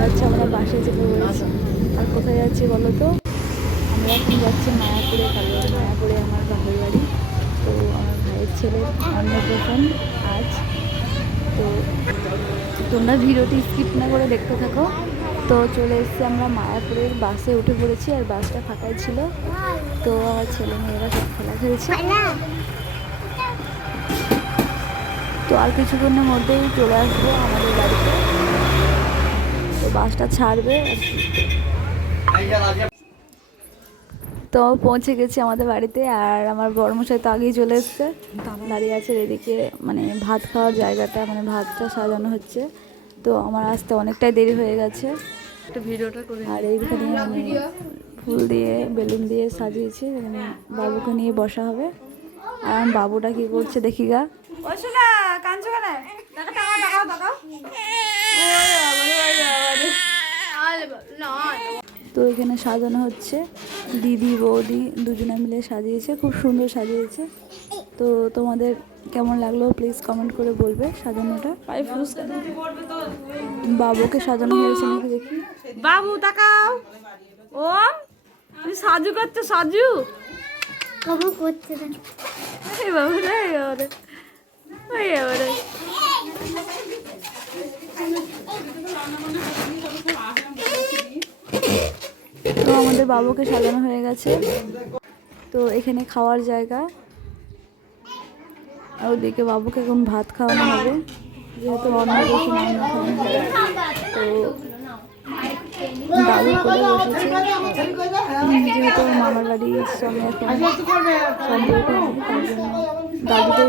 দেখতে আমরা বাসে চেপে পড়েছি আর কোথায় যাচ্ছি বলো তো? আমরা এখন যাচ্ছি মায়াপুরে কালো মায়াপুরে আমার বাপের বাড়ি। তো আমার ভাইয়ের ছেলের অন্নপ্রাশন আজ। তো তোমরা ভিডিওটি স্কিপ না করে দেখতে থাকো। তো চলে এসেছি আমরা মায়াপুরের বাসে উঠে পড়েছি আর বাসটা ফাঁকাই ছিল। তো আমার ছেলে মেয়েরা সব খেলা খেলছে। তো আর কিছুক্ষণের মধ্যেই চলে আসব আমাদের বাড়িতে। বাসটা ছাড়বে। তো পৌঁছে গেছি আমাদের বাড়িতে আর আমার বড়মশাই তো আগেই চলে এসছে। দাঁড়িয়ে আছে এদিকে মানে ভাত খাওয়ার জায়গাটা মানে ভাতটা সাজানো হচ্ছে। তো আমার আসতে অনেকটাই দেরি হয়ে গেছে। একটা ভিডিওটা করে আর এইখানে আমি ফুল দিয়ে বেলুন দিয়ে সাজিয়েছি। এখানে বাবুকে নিয়ে বসা হবে। আর বাবুটা কি করছে দেখি গা। তো এখানে সাজানো হচ্ছে দিদি বৌদি দুজনে মিলে সাজিয়েছে খুব সুন্দর সাজিয়েছে। তো তোমাদের কেমন লাগল প্লিজ কমেন্ট করে বলবে সাজানোটা। পাই ফুস বাবুকে সাজানো হয়েছে নাকি দেখি। বাবু তাকাও। ও তুমি সাজু করছ সাজু? কবু করছে না। এই বাবু রে। এবারে ওই এবারে তো আমাদের বাবুকে সাজানো হয়ে গেছে। তো এখানে খাওয়ার জায়গা। আর ওদিকে বাবুকে এখন ভাত খাওয়ানো হবে। যেহেতু অন্য তো দাদু করে বসেছে? যেহেতু মামার বাড়ির সঙ্গে এখন সম্পর্ক জন্য দাদুদের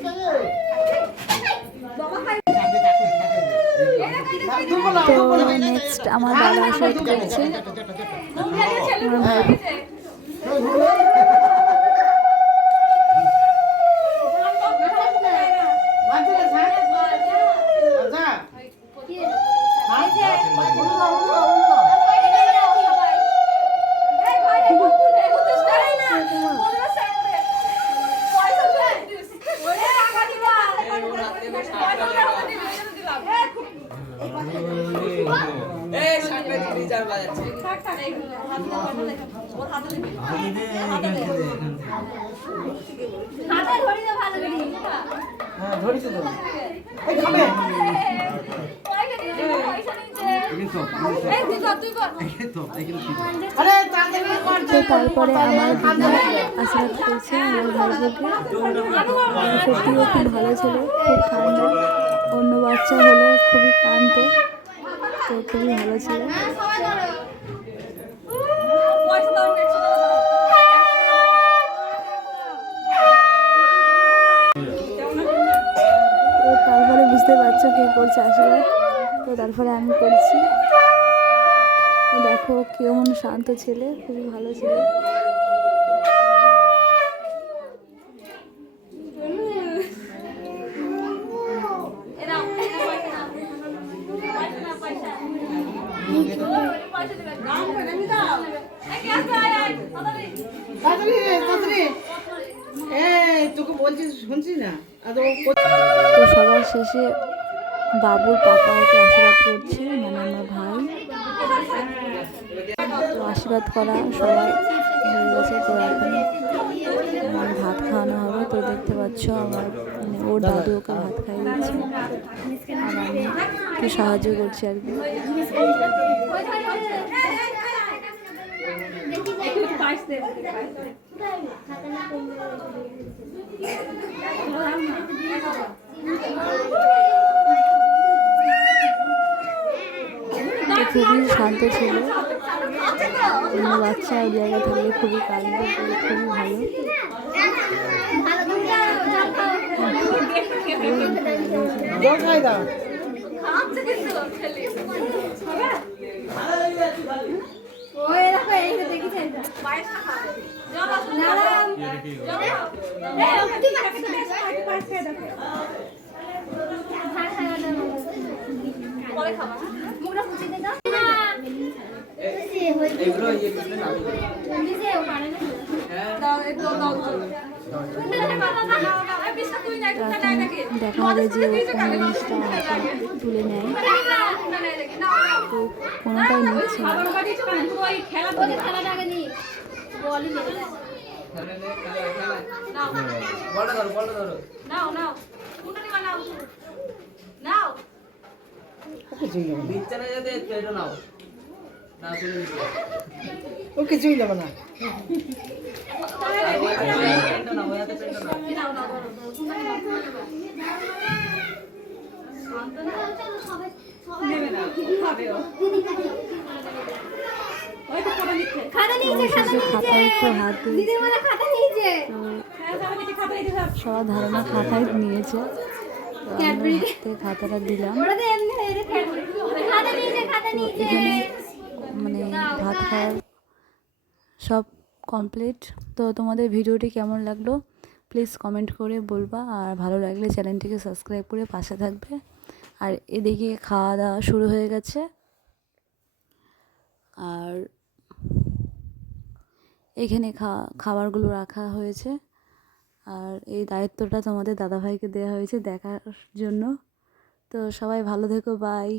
তো নেক্সট আমার বাবা সাথে করছে আমার ভাই বাজে স্যার আচ্ছা হ্যাঁ ধরিস তো এই খাবে আরে তাড়াতাড়ি কর তো তারপরে আমার আশীর্বাদ করছে খুব ভালো ছিল খুব ঠান্ডা অন্য বাচ্চা হলে খুবই কান্ত তো খুবই ভালো ছিল। তারপরে বুঝতে পারছ কে করছে আশীর্বাদ তো তারপরে আমি করছি। দেখো কেমন শান্ত ছেলে, খুবই ভালো ছেলে। তো সবার শেষে বাবুর পাপাকে আশীর্বাদ করছে মানে আমার ভাই তো আশীর্বাদ করা সবাই হয়ে গেছে তো এখন আমার ভাত খাওয়ানো হবে তো দেখতে পাচ্ছ আমার মানে ওর দাদু ওকে ভাত খাইয়ে দিচ্ছে আর আমি একটু সাহায্য করছি আর কি খুবই শান্ত ছিল। অন্য বাচ্চা ওই জায়গায় থাকলে খুবই তো খুবই ভালো। দাও। দেখা হবে যে তুলে নেয়। তো কোনোটাই নিচ্ছে না ও কিছুই নেবে না। অবশেষে খাতায় একটু হাত দিয়ে দিদির খাতা নিয়েছে। সবার ধারণা খাতায় নিয়েছে। তো খাতাটা দিলাম। এখানে মানে ভাত খাওয়ার সব কমপ্লিট তো তোমাদের ভিডিওটি কেমন লাগল? প্লিজ কমেন্ট করে বলবা। আর ভালো লাগলে চ্যানেলটিকে সাবস্ক্রাইব করে পাশে থাকবে। আর এদিকে খাওয়া দাওয়া শুরু হয়ে গেছে। এখানে খাবারগুলো রাখা হয়েছে। আর এই দায়িত্বটা তোমাদের দাদাভাইকে দেওয়া হয়েছে দেখার জন্য। তো সবাই ভালো থেকো বাই